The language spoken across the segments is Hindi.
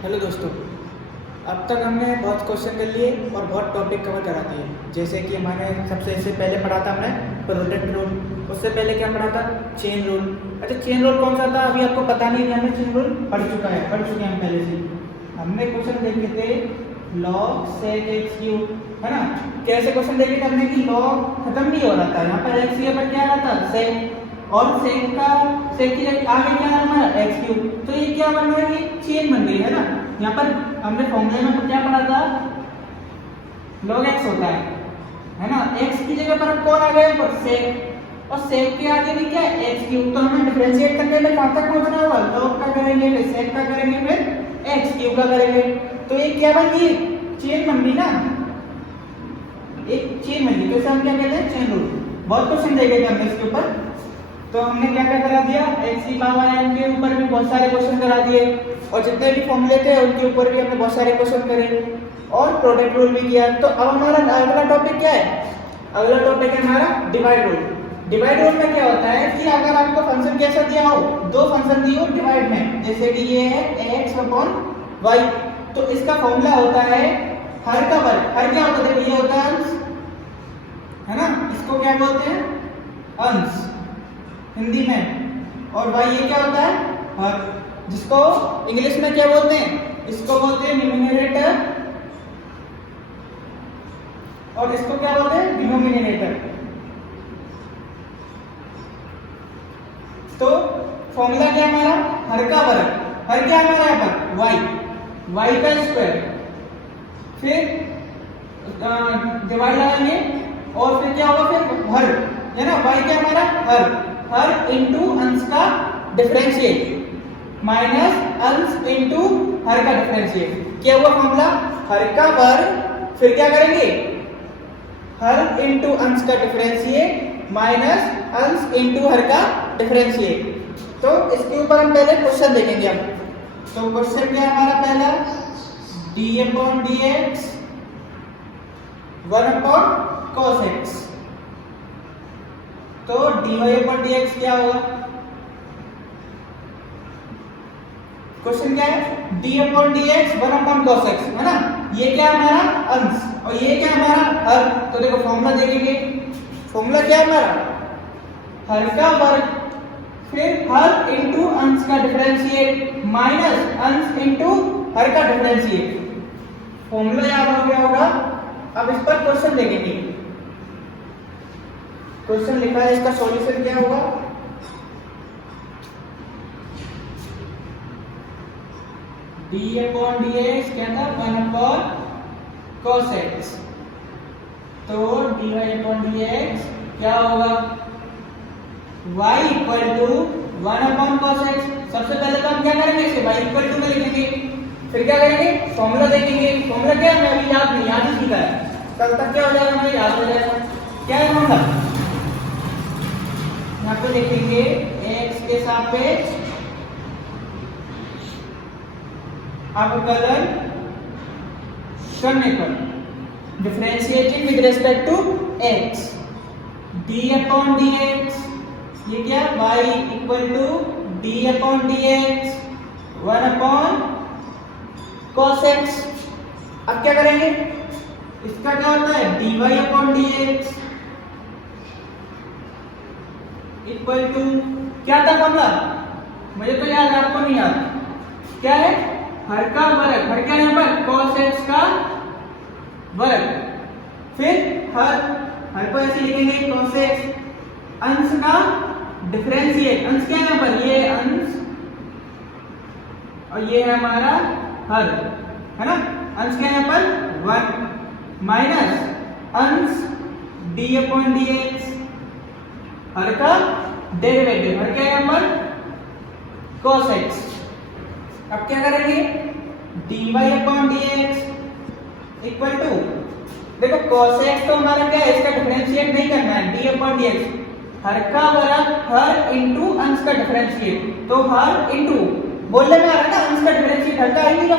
हेलो दोस्तों। अब तक हमने बहुत क्वेश्चन कर लिए और बहुत टॉपिक कवर करा दिए। जैसे कि हमारे सबसे इससे पहले पढ़ा था हमने प्रोडक्ट रूल, उससे पहले क्या पढ़ा था चेन रूल। अच्छा, चेन रूल कौन सा था अभी आपको पता नहीं है, हमने चेन रूल पढ़ चुके हैं हम पहले से। हमने क्वेश्चन देखे थे लॉग सेक एक्स क्यूब, है ना। कैसे क्वेश्चन देखे थे हमने कि लॉग खत्म नहीं हो रहा था, यहाँ पर एक्स के पर क्या आ रहा था सेक, और सेक की जगह आगे क्या आ हमारा एक्स क्यूब। तो ये क्या बन रहा है, ये चेन बन गई है ना। यहाँ पर हमने फॉर्मूले में क्या पढ़ा था log x होता है ना। x की जगह पर कौन आ गया पर सेक, और सेक के आगे भी क्या है x क्यूब। तो हमें डिफरेंशिएट करने में कहां तक पहुंचना होगा, log का करेंगे फिर सेक का करेंगे फिर x क्यूब का करेंगे। तो ये क्या बन गई, चेन बन गई ना, एक चेन बन गई। तो इसे हम क्या कहते हैं चेन रूल। बहुत क्वेश्चन देखे थे हमने इसके ऊपर। तो हमने क्या क्या करा दिया, x की पावर n के ऊपर भी बहुत सारे क्वेश्चन करा दिए, और जितने भी फॉर्मूले थे उनके ऊपर भी हमने बहुत सारे क्वेश्चन करे, और प्रोडक्ट रूल भी किया। तो अब हमारा अगला टॉपिक क्या है, अगला टॉपिक है हमारा डिवाइड रूल। डिवाइड रूल में क्या होता है कि अगर आपको फंक्शन कैसा दिया हो, दो फंक्शन दिए हो डिवाइड में, जैसे कि ये है ax/y, तो इसका फॉर्मूला होता है हर का वर्ग। हर क्या होता है, देखो ये होता है अंश, है ना, इसको क्या बोलते हैं अंश हिंदी में, और y ये क्या होता है हर, जिसको इंग्लिश में क्या बोलते हैं, इसको बोलते हैं न्यूमरेटर, और इसको क्या बोलते हैं डिनोमिनेटर। तो फॉर्मूला क्या है हमारा हर का वर्ग, हर क्या हमारा यहाँ पर y का स्क्वायर, फिर डिवाइड लगाएंगे, और फिर क्या होगा फिर हर, है ना, y क्या हमारा हर इंटू अंश का डिफरेंशिएट माइनस अंश इंटू हर का डिफरेंशिएट। क्या हुआ फॉर्मूला हर का वर्ग, फिर क्या करेंगे हर इंटू अंश का डिफरेंशिएट माइनस अंश इंटू हर का डिफरेंशिएट। तो इसके ऊपर हम पहले क्वेश्चन देखेंगे हम। तो क्वेश्चन क्या है हमारा पहला, d/dx 1/cos x। तो dy/dx क्या होगा, क्वेश्चन क्या है d/dx 1/cos x, है ना। ये क्या है हमारा अंश, और ये क्या है हमारा हर। तो देखो फॉर्मूला देखेंगे, फॉर्मूला क्या है हमारा हर का वर्ग, फिर हर इंटू अंश का डिफरेंशिएट माइनस अंश इंटू हर का डिफरेंशिएट। फॉर्मूला याद हो गया होगा। अब इस पर क्वेश्चन देखेंगे, क्वेश्चन लिखा है, इसका सॉल्यूशन क्या होगा, d/dx क्या था 1/cos x। तो dy/dx क्या होगा y equal to 1/cos x। सबसे पहले तो हम क्या करेंगे, इसे y इक्वल टू में लिखेंगे, फिर क्या करेंगे फॉर्मूला देखेंगे। फॉर्मूला क्या है, मैं अभी याद नहीं, याद ही सीखा है, कल तक क्या हो जाएगा हमें याद हो जाएगा। क्या है फॉर्मूला, यहाँ पे लिखेंगे x के सापेक्ष अवकलन करने पर differentiating with respect to x, d/dx ये क्या y equal to d/dx 1/cos x। अब क्या करेंगे, इसका क्या होता है dy/dx इक्वल टू क्या था फॉर्मूला, मुझे तो याद है, आपको नहीं याद, क्या है हर का वर्ग, हर क्या यहाँ पर cos x का वर्ग, फिर हर को ऐसे लिखेंगे cos x, अंश का डिफरेंशिएट, अंश क्या है यहाँ पर ये अंश, और ये है हमारा हर, है ना, अंश क्या है यहाँ पर 1 माइनस अंश d/dx हर का डेरिवेटिव, हर क्या है यहाँ पर cos x। अब क्या करेंगे dy/dx इक्वल टू, देखो cos x तो हमारा क्या है, इसका डिफरेंशिएट नहीं करना है, d/dx हर का वर्ग हर इंटू अंश का डिफरेंशिएट। तो हर इंटू बोलने में आ रहा है ना, अंश का डिफरेंशिएट हर का आ ही नहीं रहा,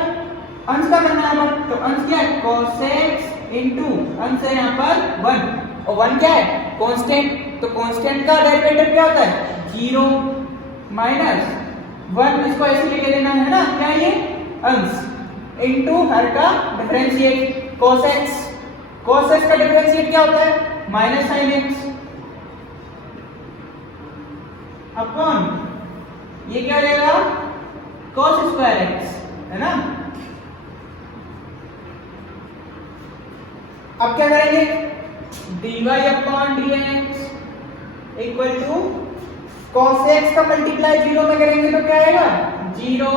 अंश का करना है हमारा। तो अंश क्या है cos x इंटू अंश है यहाँ पर 1, और 1 क्या है कांस्टेंट। तो कांस्टेंट का डेरिवेटिव क्या होता है 0 माइनस 1, इसको ऐसे लेके देना है ना, क्या ये अंश, इंटू हर का differentiate cos x। cos x का डिफरेंशिएट क्या होता है माइनस साइन x अपॉन ये क्या हो जाएगा cos स्क्वायर x, है ना। अब क्या करेंगे dy upon dx equal to cos x का मल्टीप्लाई 0 में करेंगे तो क्या आएगा 0,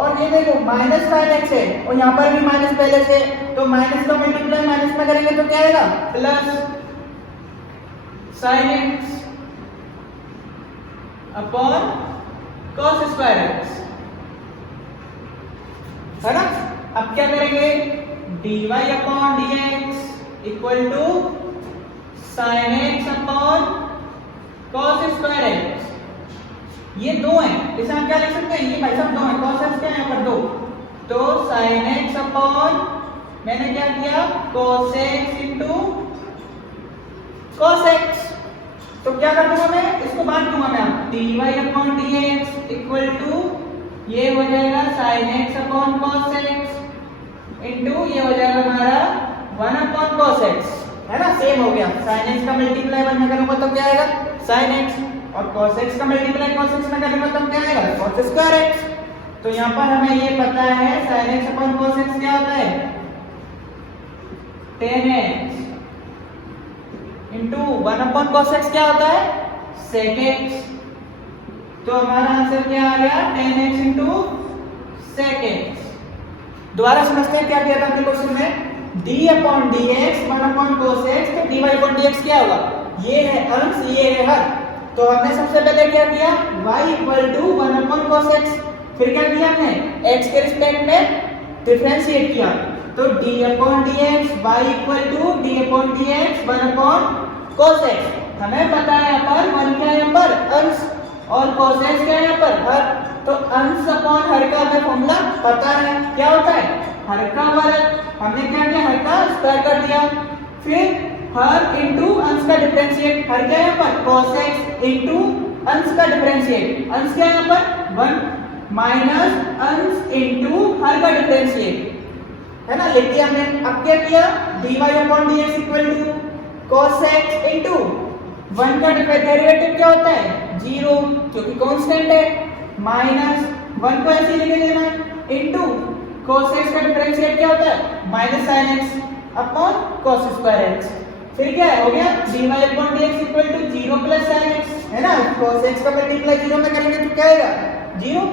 और ये देखो माइनस साइन x है और यहाँ पर भी माइनस पहले से, तो माइनस का मल्टीप्लाई माइनस में करेंगे तो क्या आएगा plus sine x upon cos square x, है ना। अब क्या करेंगे dy upon dx equal to sine x upon cos square x। ये दो हैं, इसे हम क्या लिख सकते हैं, ये भाई साहब दो हैं, cos x क्या है यहाँ पर दो, तो sin x अपॉन मैंने क्या किया cos x into cos x, तो क्या कर दूंगा मैं इसको बांट दूंगा मैं, dy upon dx equal to ये हो जाएगा sin x upon cos x into ये हो जाएगा हमारा 1 अपॉन cos x, है ना। सेम हो गया, sin x का मल्टीप्लाई 1 में करूंगा तो क्या आएगा sin x, और cos x का मल्टीप्लाई cos x में करूंगा तो क्या आएगा cos स्क्वायर x। तो यहाँ पर हमें ये पता है sin x upon cos x क्या होता है 10x into 1 upon cos x क्या होता है sec x, तो हमारा आंसर क्या आ गया 10x इंटू sec x। दोबारा समझते हैं क्या किया था हमने क्वेश्चन में, d upon dx 1 upon cos x, तो dy अपॉन dx क्या होगा, ये है अंश ये है हर, तो हमने सबसे पहले क्या किया y equal to 1 upon cos x, फिर क्या किया हमने x के रिस्पेक्ट में डिफरेंशिएट किया, तो d upon dx y equal to d upon dx 1 upon cos x। हमें पता है यहाँ पर 1 क्या है यहाँ पर अंश और cos x क्या है यहाँ पर हर, तो अंश अपॉन हर का हमें फॉर्मूला पता है क्या होता है हर का वर्ग, हमने क्या किया हर का स्क्वायर कर दिया, फिर हर इंटू अंश का डिफरेंशिएट, हर क्या है यहाँ पर cos x इंटू अंश का डिफरेंशिएट, अंश क्या है यहाँ पर 1 माइनस अंश इंटू हर का डिफरेंशिएट, है ना, लिख दिया हमने। अब क्या किया dy upon dx equal to cos x into 1 का डेरिवेटिव क्या होता है 0 क्योंकि कांस्टेंट है, माइनस 1 को ऐसे लिखेंगे ना इंटू cos x का डिफरेंशिएट क्या होता है minus sin x upon cos square x, फिर क्या हो गया dy upon dx equal to 0 plus sin x, है ना। cos x का मल्टीप्लाई 0 में करेंगे तो क्या आएगा 0,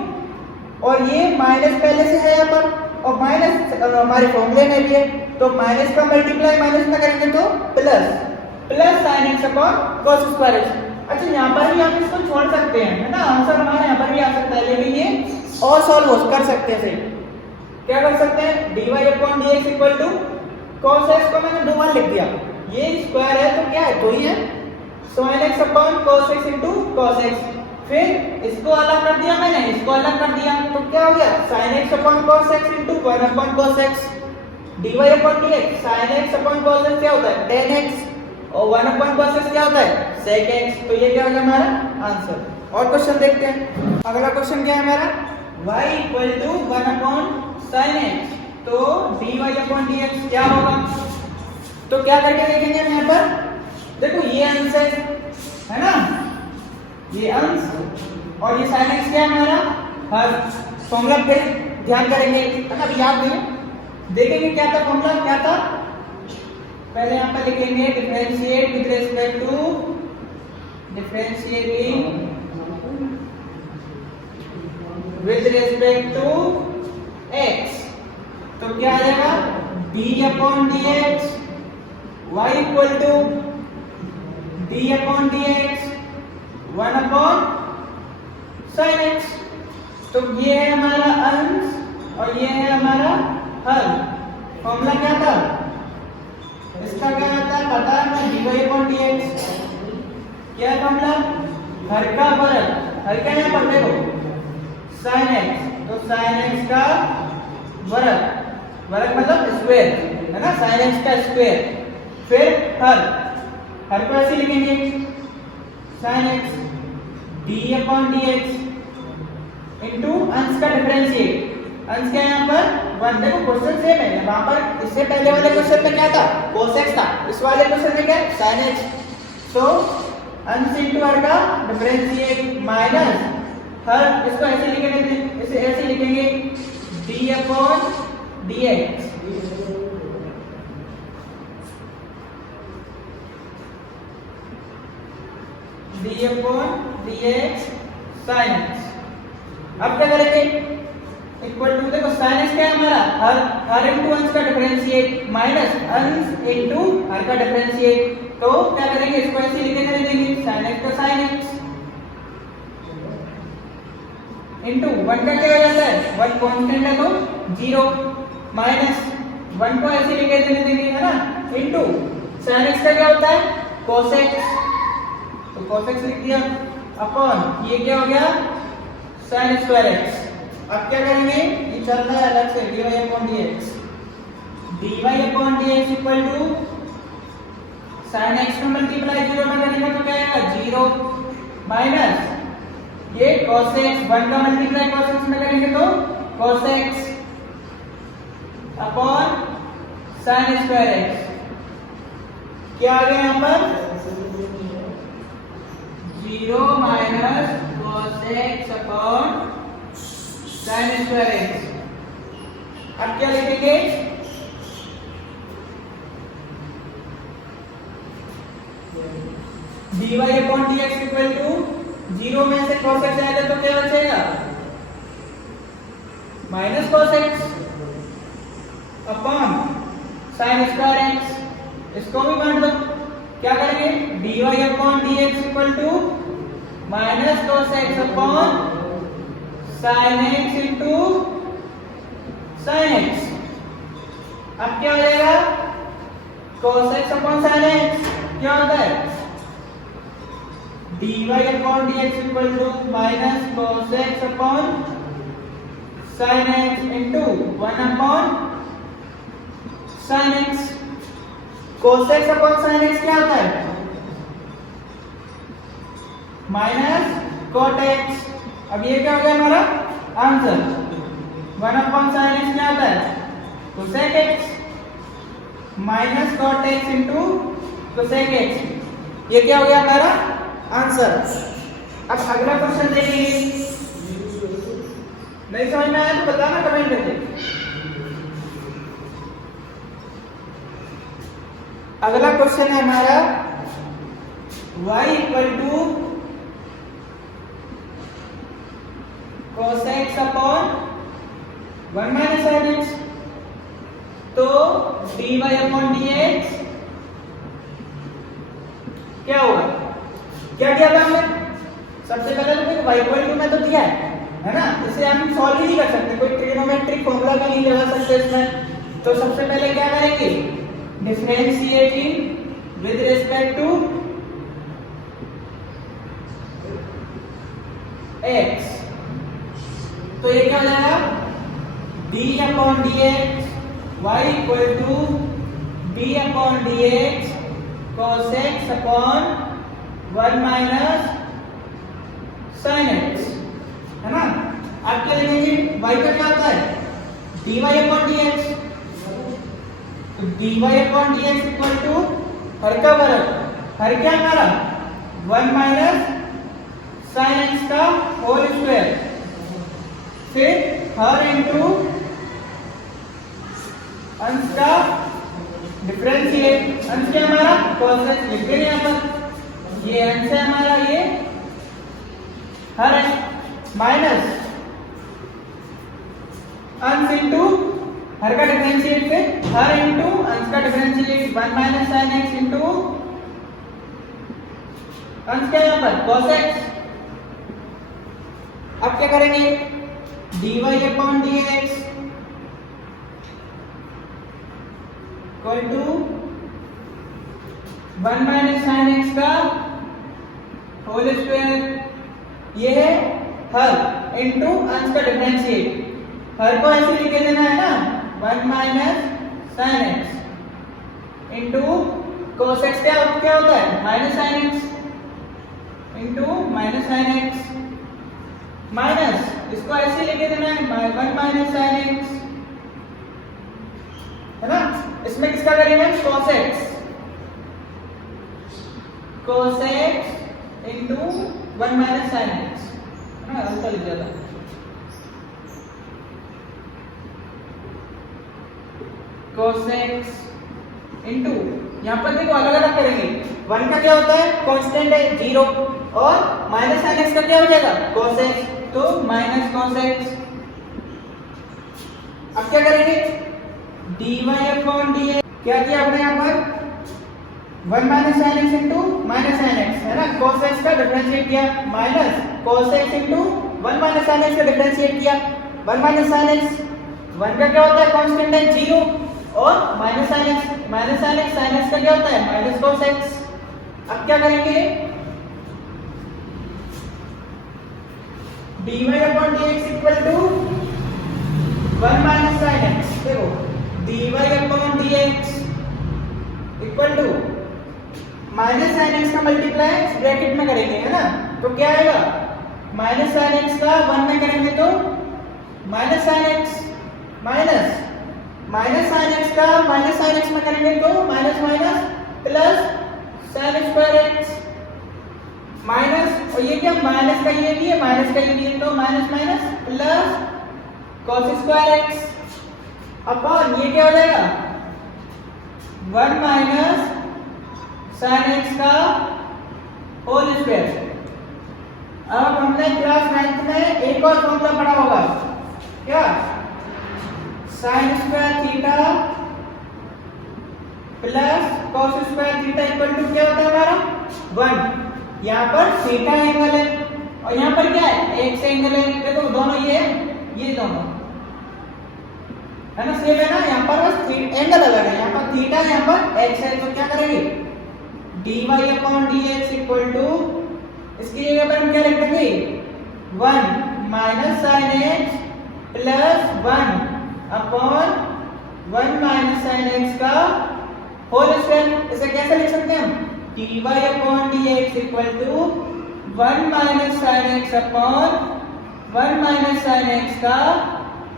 और ये माइनस पहले से है यहाँ पर और माइनस हमारे फॉर्मूले में भी है, तो माइनस का मल्टीप्लाई माइनस में करेंगे तो plus sin x upon cos square x। अच्छा यहाँ पर भी आप इसको छोड़ सकते हैं, है ना, आंसर हमारा यहाँ पर भी आ सकता है, लेकिन ये और सॉल्व कर सकते हैं। सही क्या कर सकते हैं dy upon dx equal to cos x को मैंने 2 बार लिख दिया, ये स्क्वायर है तो क्या है 2 ही है, sin x upon cos x into cos x, फिर इसको अलग कर दिया मैंने, इसको अलग कर दिया तो क्या हो गया sin x upon cos x into 1 upon cos x, dy upon dx sin x upon cos x क्या होता है 10x और 1 अपॉन cos x क्या होता है sec x, तो ये क्या होगा हमारा आंसर। और क्वेश्चन देखते हैं, अगला क्वेश्चन क्या है हमारा y equal to 1 upon sin x, तो dy अपॉन dx क्या होगा, तो क्या करके देखेंगे हम यहाँ पर, देखो ये अंश है ना, ये अंश और ये sin x क्या है हमारा हर, फॉर्मूला फिर ध्यान करेंगे, है ना, याद नहीं देखेंगे क्या था फॉर्मूला क्या था, पहले यहाँ पर लिखेंगे differentiate with respect to differentiating with respect to x, तो क्या आ जाएगा d upon dx y equal to d upon dx 1 upon sin x, तो ये है हमारा अंश और ये है हमारा हल। फॉर्मूला क्या था इसका, क्या था पता है dy अपॉन dx क्या है फॉर्मूला हर का वर्ग, हर का यहाँ पर देखो sin x, तो sin x का वर्ग, वर्ग मतलब स्क्वायर, है ना, sin x का स्क्वायर, फिर हर को ऐसे लिखेंगे sin x d upon dx into अंश का डिफरेंशिएट, अंश क्या है यहाँ पर 1। देखो क्वेश्चन सेम है, वहां पर इससे पहले वाले क्वेश्चन में क्या था, cos x था, इस वाले क्वेश्चन में क्या है, sin x। सो अंश इनटू हर का डिफरेंशिएट माइनस हर, इसको ऐसे लिखेंगे, इसे ऐसे लिखेंगे d upon dx। d upon dx sin x। अब क्या करेंगे, इक्वल टू, देखो sin x क्या है हमारा, हर इनटू अंश का डिफरेंशिएट माइनस अंश इनटू हर का डिफरेंशिएट। तो क्या करेंगे, इसको ऐसे लिखे चले देंगे sin x का sin x इनटू 1 का क्या हो जाता है, 1 कांस्टेंट है तो 0 माइनस 1 को ऐसे लिखे चले देंगे, है ना, इनटू sin x का क्या होता है, cos x, तो cos x लिख दिया अपॉन ये क्या हो गया, sin स्क्वायर x। अब क्या करेंगे, ये चल रहा है अलग से dy upon dx, dy upon dx equal to sin x को मल्टीप्लाई 0 में करेंगे तो क्या आएगा 0 माइनस ये cos x, 1 का मल्टीप्लाई cos x में करेंगे तो cos x upon sin square x। क्या आ गया यहाँ पर 0 minus cos x upon sin square x। अब क्या लिखेंगे, dy upon dx equal to 0 में से cos x जाएगा तो क्या बचेगा, minus cos x upon sin square x। इसको भी बांट दो, क्या करेंगे, dy upon dx equal to minus cos x upon sin x into sin x। अब क्या हो जाएगा, cos x upon sin x क्या होता है, dy upon dx equal to minus cos x upon sin x into 1 upon sin x। cos x upon sin x क्या होता है, माइनस cot x। अब ये क्या हो गया हमारा आंसर, 1 अपॉन sin x क्या होता है, cosec x minus cot x into cosec x। ये क्या हो गया हमारा आंसर। अब अगला क्वेश्चन देखेंगे, नहीं समझ में आया तो बताना कमेंट करके। अगला क्वेश्चन है हमारा y equal to cos x upon 1 minus sin x। तो dy अपॉन dx क्या होगा, क्या किया था हमने, सबसे पहले तो y इक्वल टू में तो दिया है ना, इसे हम सॉल्व ही नहीं कर सकते, कोई ट्रिग्नोमेट्रिक फॉर्मूला भी नहीं लगा सकते इसमें। तो सबसे पहले क्या करेंगे, differentiating with respect to x। तो ये क्या हो जाएगा, d upon dx y equal to d upon dx cos x upon 1 minus sin x, है ना। आप क्या लिखेंगे, y का क्या होता है, dy अपॉन dx। तो dy upon dx equal to हर का वर्ग, हर क्या हमारा 1 माइनस sin x का होल स्क्वायर, फिर हर इनटू अंश का डिफरेंशिएट, अंश क्या हमारा cos x लिख देंगे यहाँ पर, ये अंश है हमारा, ये हर माइनस अंश इनटू हर का डिफरेंशिएट, फिर हर इनटू अंश का differentiate 1 minus sin x into अंश क्या यहाँ पर cos x। अब क्या करेंगे, dy upon dx equal to 1 minus sin x का होल स्क्वायर, ये है हर इनटू अंश का डिफरेंशिएट, हर को ऐसे लिख देना है ना 1 minus sin x into cos x क्या होता है, minus sin x into minus sin x minus इसको ऐसे लेके देना है 1 माइनस साइन एक्स, है ना। इसमें किसका करेंगे cos x, cos x into 1 minus sine x, है ना, हल्का लिख दिया था। cos x इंटू, यहाँ पर देखो अलग अलग करेंगे, 1 का क्या होता है कांस्टेंट है 0, और माइनस साइन एक्स का क्या हो जाएगा cos x, तो माइनस cos x। अब क्या करेंगे dy अपॉन dx, क्या किया आपने यहाँ पर 1 minus sine x into minus sine x, है ना, cos x का डिफरेंशिएट किया, minus cos x into 1 minus sine x का डिफरेंशिएट किया। 1 माइनस साइन एक्स, 1 का क्या होता है कांस्टेंट है 0, और minus sine x sine x का क्या होता है माइनस cos x। अब क्या करेंगे dy upon dx equal to 1 minus sine x, देखो dy upon dx equal to minus sine x का मल्टीप्लाई ब्रैकेट में करेंगे, है ना, तो क्या आएगा माइनस साइन एक्स का 1 में करेंगे तो minus sine x, minus minus sine x का माइनस साइन एक्स में करेंगे तो minus minus plus sine square x, minus, और ये क्या माइनस का ये भी है माइनस का ये भी है, तो minus minus plus cos square x upon ये क्या हो जाएगा 1 माइनस साइन एक्स का होल स्क्वायर। अब हमने क्लास 9th में एक और फॉर्मूला पढ़ा होगा, क्या sine square theta plus cos square theta equal to क्या होता है हमारा 1। यहाँ पर थीटा एंगल है और यहाँ पर क्या है एक्स एंगल है, देखो दोनों ये दोनों है ना, सेम है ना, यहाँ पर बस एंगल अलग है, यहाँ पर थीटा यहाँ पर एक्स है, तो क्या करेंगे dy upon dx equal to, इसकी जगह पर हम क्या लिख देंगे 1 minus sine x plus 1 upon 1 minus sine x का होल स्क्वायर। इसे कैसे लिख सकते हैं हम dy upon dx equal to 1 minus sine x upon 1 minus sine x का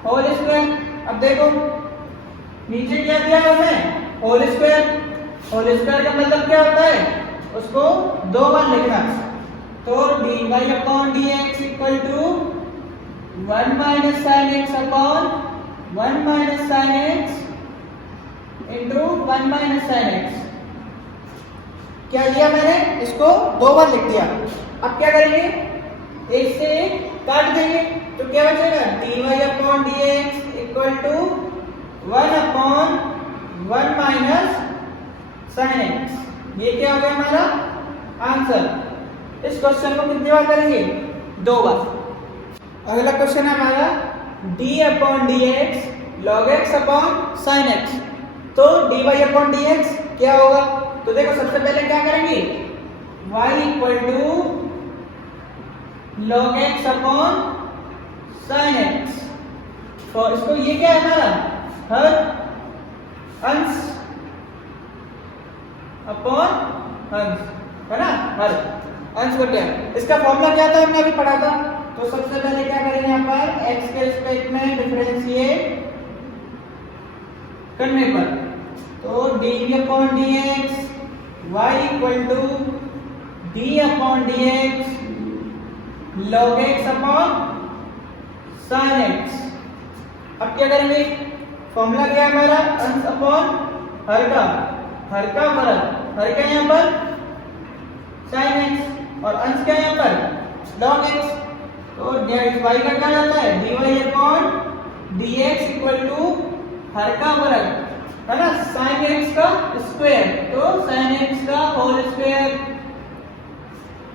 होल स्क्वायर। अब देखो नीचे क्या दिया हमने होल स्क्वायर, होल स्क्वायर का मतलब क्या होता है उसको 2 बार लिखना, तो dy upon dx equal to 1 minus sine x upon 1 minus sine x into 1 minus sine x. क्या किया मैंने इसको 2 बार लिख दिया। अब क्या करेंगे एक से एक काट देंगे, तो क्या बचेगा dy upon dx equal to 1 upon 1 minus sine x. ये क्या हो गया हमारा आंसर। इस क्वेश्चन को कितनी बार करेंगे 2 बार। अगला क्वेश्चन है हमारा d upon dx log x upon sine x. तो dy अपॉन dx क्या होगा, तो देखो सबसे पहले क्या करेंगे y equal to log x upon sine x. तो इसको ये क्या है हमारा हर अंश अपॉन अंश, है ना, हर अंश को क्या, इसका फॉर्मूला क्या था हमने अभी पढ़ा था। तो सबसे पहले क्या करेंगे यहाँ पर x के रिस्पेक्ट में डिफरेंशिएट करने पर, तो dv upon dx y equal to d upon dx log x upon sine x. अब क्या करेंगे फॉर्मूला क्या है हमारा अंश अपॉन हर का वर्ग, हर क्या यहाँ पर साइन एक्स और अंश क्या यहाँ पर log x। तो y का क्या आता है dy upon dx equal to हर का वर्ग, है ना, साइन एक्स का स्क्वायर, तो साइन एक्स का होल स्क्वायर,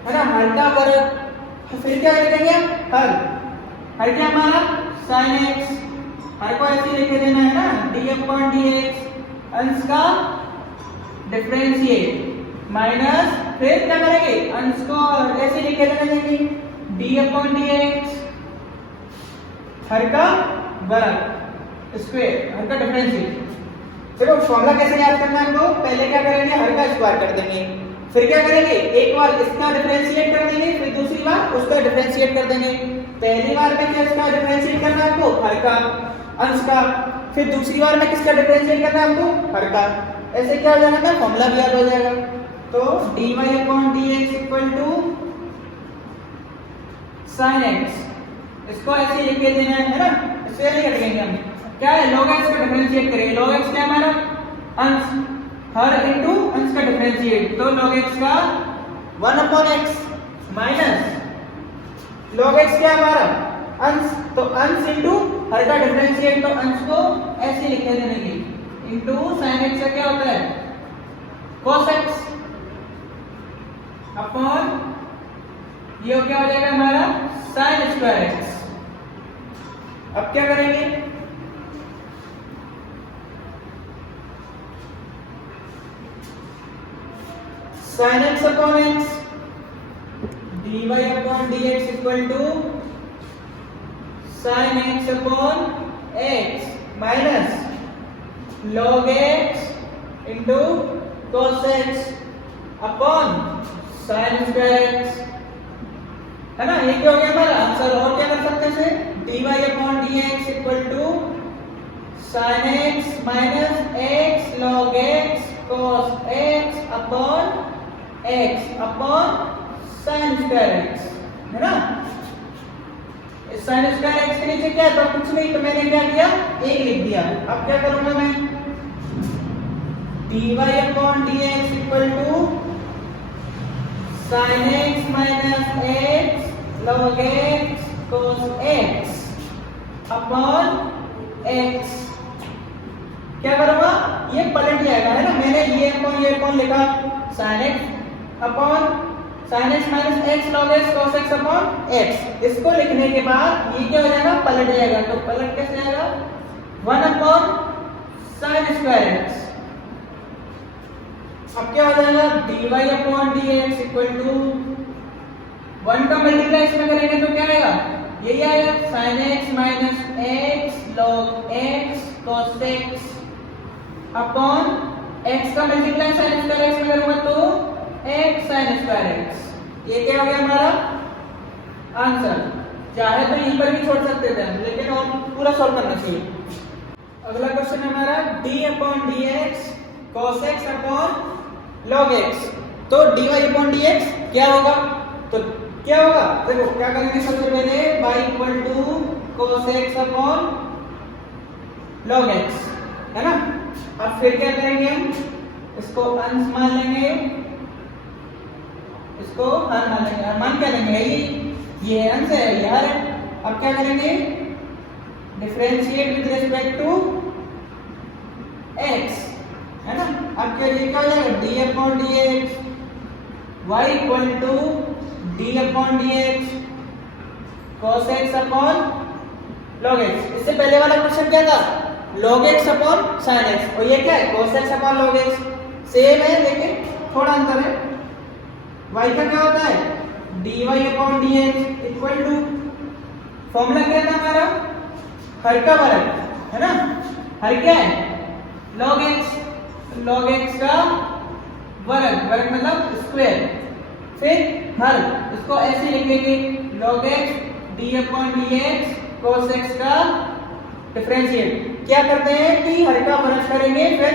है ना, हर का वर्ग। तो फिर क्या लिखेंगे हर क्या हमारा साइन एक्स, हर को ऐसे लिख देना है ना d अपॉन dx अंश का डिफरेंशिएट माइनस, फिर क्या करेंगे अंश को ऐसे लिख देंगे d अपॉन dx हर का वर्ग स्क्वायर, हर का डिफरेंशिएट। चलो फॉर्मूला कैसे याद करना है हमको, पहले क्या करेंगे हर का स्क्वायर कर देंगे, फिर क्या करेंगे एक बार इसका डिफरेंशिएट कर देंगे, फिर दूसरी बार उसका डिफरेंशिएट कर देंगे, पहली बार में किसका डिफरेंशिएट करना है आपको, हर का, अंश का। फिर दूसरी बार में किसका डिफरेंशिएट करना है आपको, हर का। ऐसे क्या हो जाएगा ना, फॉर्मूला भी याद हो जाएगा। तो dy/dx equal to sin x, इसको ऐसे लिख के देना है ना, इससे नहीं करेंगे हम। क्या है, log x का डिफरेंशिएट करेंगे। log x क्या हमारा, अंश, हर इनटू अंश का डिफरेंशिएट, तो log x का 1/x माइनस log x क्या हमारा, अंश, तो अंश इनटू हर का डिफरेंशिएट, तो अंश को ऐसे लिख देंगे इनटू sin x का क्या होता है, cos x अपॉन ये क्या हो जाएगा हमारा sin स्क्वायर x। अब क्या करेंगे, sin x upon x, dy/dx equal to sin x upon x minus log x into cos x upon sin square x, है ना। ये क्या हो गया हमारा आंसर। और क्या कर सकते हैं इसे, dy/dx equal to sin x minus x log x cos x upon x upon sin square x, है ना। sin स्क्वायर x के नीचे क्या है, तो कुछ नहीं, तो मैंने क्या किया, एक लिख दिया। अब क्या करूंगा मैं, dy/dx equal to sin x minus x log x cos x upon x। क्या करूंगा, ये पलट जाएगा, है ना। मैंने ये अपॉन लिखा, sin x upon sin x minus x log x cos x upon x। इसको लिखने के बाद ये क्या हो जाएगा, पलट जाएगा। तो पलट कैसे जाएगा, 1 अपॉन sin स्क्वायर x। अब क्या हो जाएगा, dy/dx इक्वल टू 1 का मल्टीप्लाई इसमें करेंगे तो क्या आएगा, यही आएगा sin x minus x log x cos x upon x का मल्टीप्लाई sin स्क्वायर x में करूंगा तो x sin स्क्वायर x। ये क्या हो गया हमारा आंसर। चाहे तो यहीं पर भी छोड़ सकते थे, लेकिन और पूरा सॉल्व करना चाहिए। अगला क्वेश्चन है हमारा d/dx cos x upon log x। तो dy/dx क्या होगा, तो क्या होगा, देखो क्या करेंगे, सबसे पहले y equal to cos x upon log x, है ना। अब फिर क्या करेंगे, हम इसको अंश मान लेंगे, इसको हर मान लेंगे। मान क्या लेंगे, ये अंश है, ये हर है। अब क्या करेंगे, differentiate with respect to x, है ना। अब क्या हो जाएगा, d/dx y equal to d/dx cos x upon log x। इससे पहले वाला क्वेश्चन क्या था, log x upon sin x, और ये क्या है, cos x upon log x। Same है लेकिन थोड़ा अंतर है। y का क्या होता है, dy/dx इक्वल टू, फॉर्मूला क्या था हमारा, हर का वर्ग, है ना। हर क्या है, log x, log x का वर्ग, वर्ग मतलब स्क्वायर, फिर हर, इसको ऐसे लिखेंगे log x d/dx cos x का डिफरेंशिएट। क्या करते हैं कि हर का वर्ग करेंगे, फिर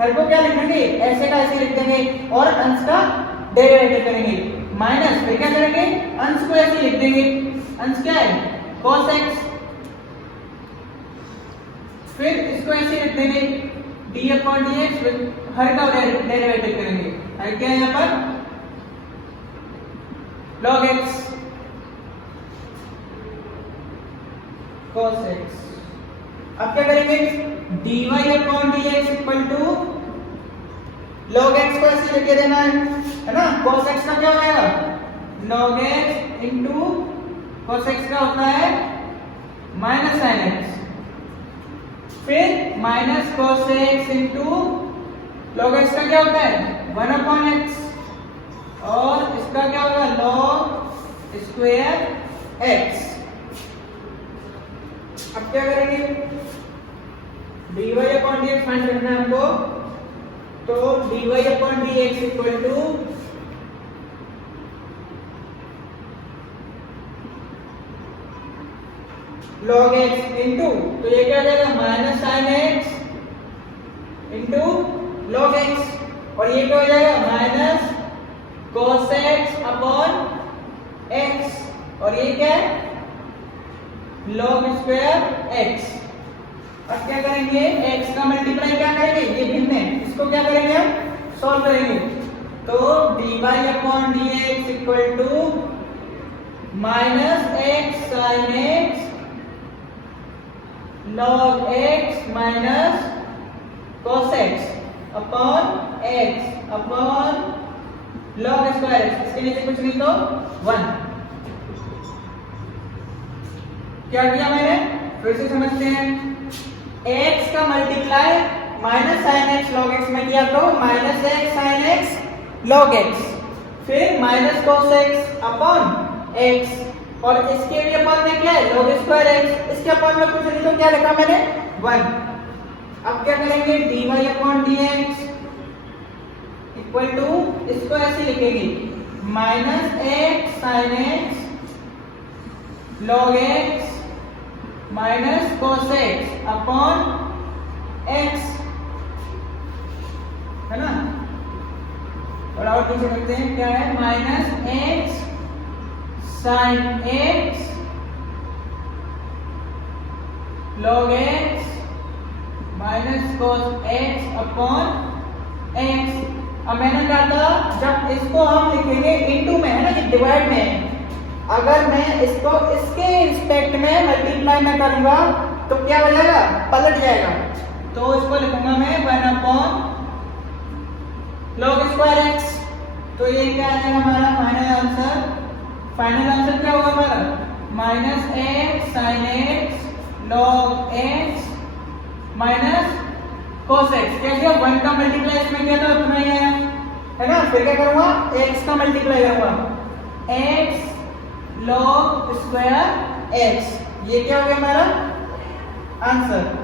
हर को क्या लिखेंगे, ऐसे का ऐसे लिख देंगे, और अंश का डेरिवेटिव करेंगे, माइनस फिर क्या करेंगे, अंश को ऐसे लिख देंगे। अंश क्या है, cos x, फिर इसको ऐसे लिख देंगे d/dx, हर का डेरिवेटिव करेंगे। हर क्या है यहाँ पर, log x cos x। अब क्या करेंगे, dy/dx equal to log x को ऐसे लिख देना है ना। cos x का क्या हो जाएगा, log x into cos x का होता है माइनस sin x, फिर minus cos x into log x का क्या होता है 1/x, और इसका क्या होगा, log स्क्वायर x। अब क्या करेंगे, dy/dx फाइंड करना है हमको, तो dy/dx equal to log x into, तो ये क्या हो जाएगा minus sine x into log x, और ये क्या हो जाएगा minus cos x upon x, और ये क्या है log स्क्वायर x। अब क्या करेंगे x का मल्टीप्लाई क्या करेंगे, ये भिन्न है, इसको क्या करेंगे हम सॉल्व करेंगे। तो dy upon dx equal to minus x sine x log x minus cos x upon x upon log square x, इसके नीचे कुछ नहीं तो 1। क्या किया मैंने, फिर से समझते हैं। x का multiply minus sine x log x में किया तो minus x sine x log x, फिर minus cos x upon x, और इसके भी अपॉन में क्या है log स्क्वायर x, इसके अपॉन में कुछ नहीं तो क्या लिखा मैंने 1। अब क्या करेंगे dy upon dx equal to, इसको ऐसे लिखेंगे minus x sine x log x minus cos x upon x, है ना। और और नीचे लिखते हैं क्या है minus x sine x log x minus cos x upon x। अब मैंने कहा था जब इसको हम लिखेंगे इनटू में, है ना, ये डिवाइड में है, अगर मैं इसको इसके रिस्पेक्ट में मल्टीप्लाई में करूंगा तो क्या हो जाएगा पलट जाएगा, तो इसको लिखूंगा मैं 1 अपॉन log स्क्वायर x। तो ये क्या आ जाएगा हमारा फाइनल आंसर, फाइनल आंसर क्या होगा हमारा minus x sine x log x minus cos x। क्या किया 1 का मल्टीप्लाई इसमें किया था उतना ही आया, है ना। फिर क्या करूंगा x का मल्टीप्लाई करूंगा x log स्क्वायर x, ये क्या हो गया हमारा आंसर।